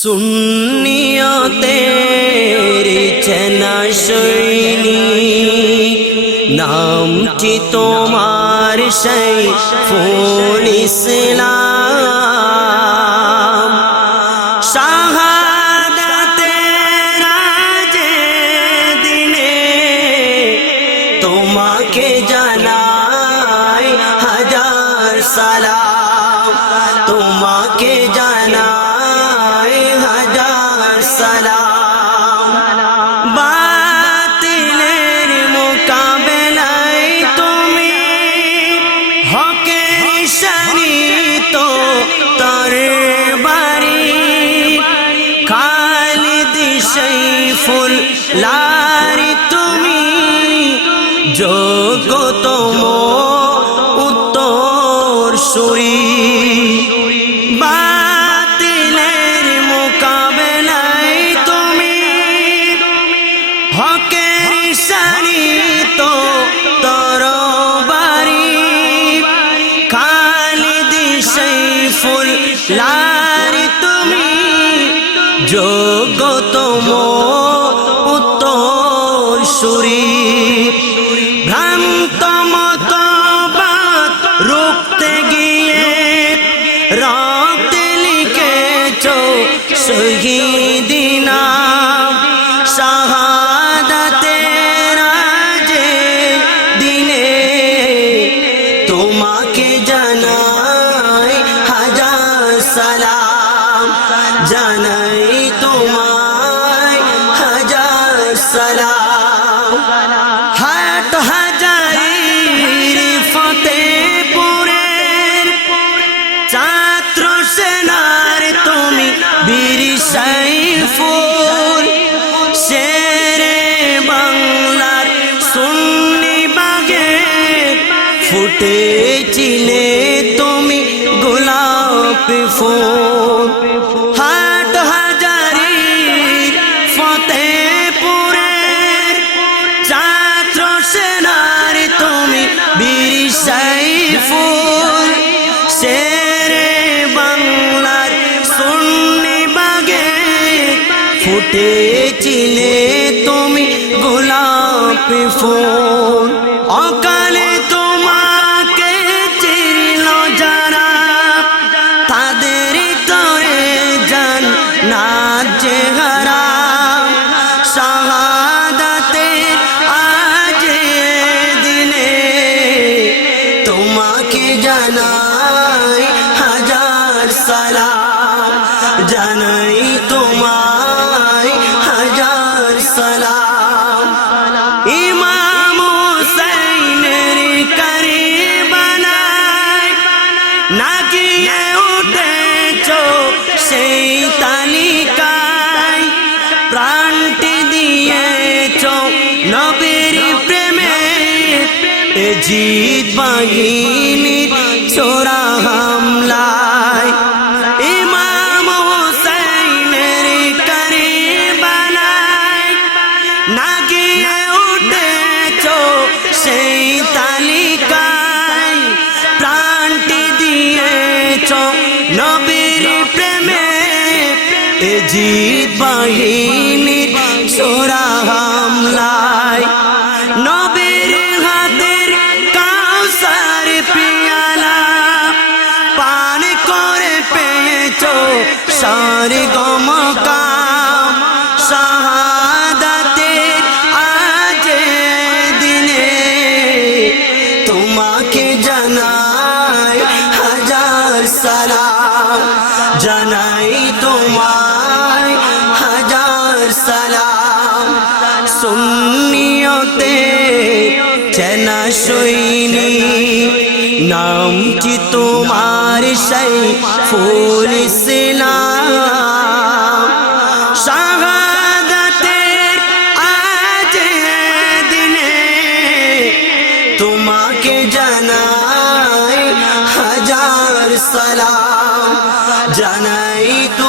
সুন্নিয়তের চেনা সৈনী নামটি তোমার সেই ফুল ইসলাম শাহাদাতের রাজে দিনে তোমাকে জানাই হাজার সালাম তোমাকে জানাই লারি তুমি যোগ্যতম উত্তর সুরি। বাতিলের মোকাবেলায় তুমি, হকের শানি তো ফুল লারি তুমি উত্তর সুরি। ভ্রান্ত মতবাদ রুখতে গিয়ে রক্তে লিখেছ শহীদিনা। সালাম। জানাই তোমায় হাজার সালাম। ফুটেছিলে তুমি গোলাপ ফুল। হাট হাজারি ফতেপুরের ছাত্র সেনার তুমি বীর সাইফুল। শেরে বাংলার সুন্নি বাগে ফুটেছিলে তুমি গোলাপ ফুল। অকালে জানাই হাজার সালাম, জানাই তোমায় হাজার সালাম। ইমাম হুসাইনের কারিবানায় নাকিয়ে উঠেছ সেই তালিকায়? প্রাণটি দিয়েছ নবীর প্রেমে জিত বাহিনীর ছোড়া হামলায় ইমাম হুসাইনের কারিবানায় নাগিয়ে উঠেছ সেই তালিকায়। প্রাণটি দিয়েছ নবীর প্রেমে। এ জিত জানাই তোমায় হাজার সালাম। সুন্নিয়তে চেনা সৈনী নামটি তোমার সেই ফুল ইসলাম তোমাকে জানাই হাজার জানাই তো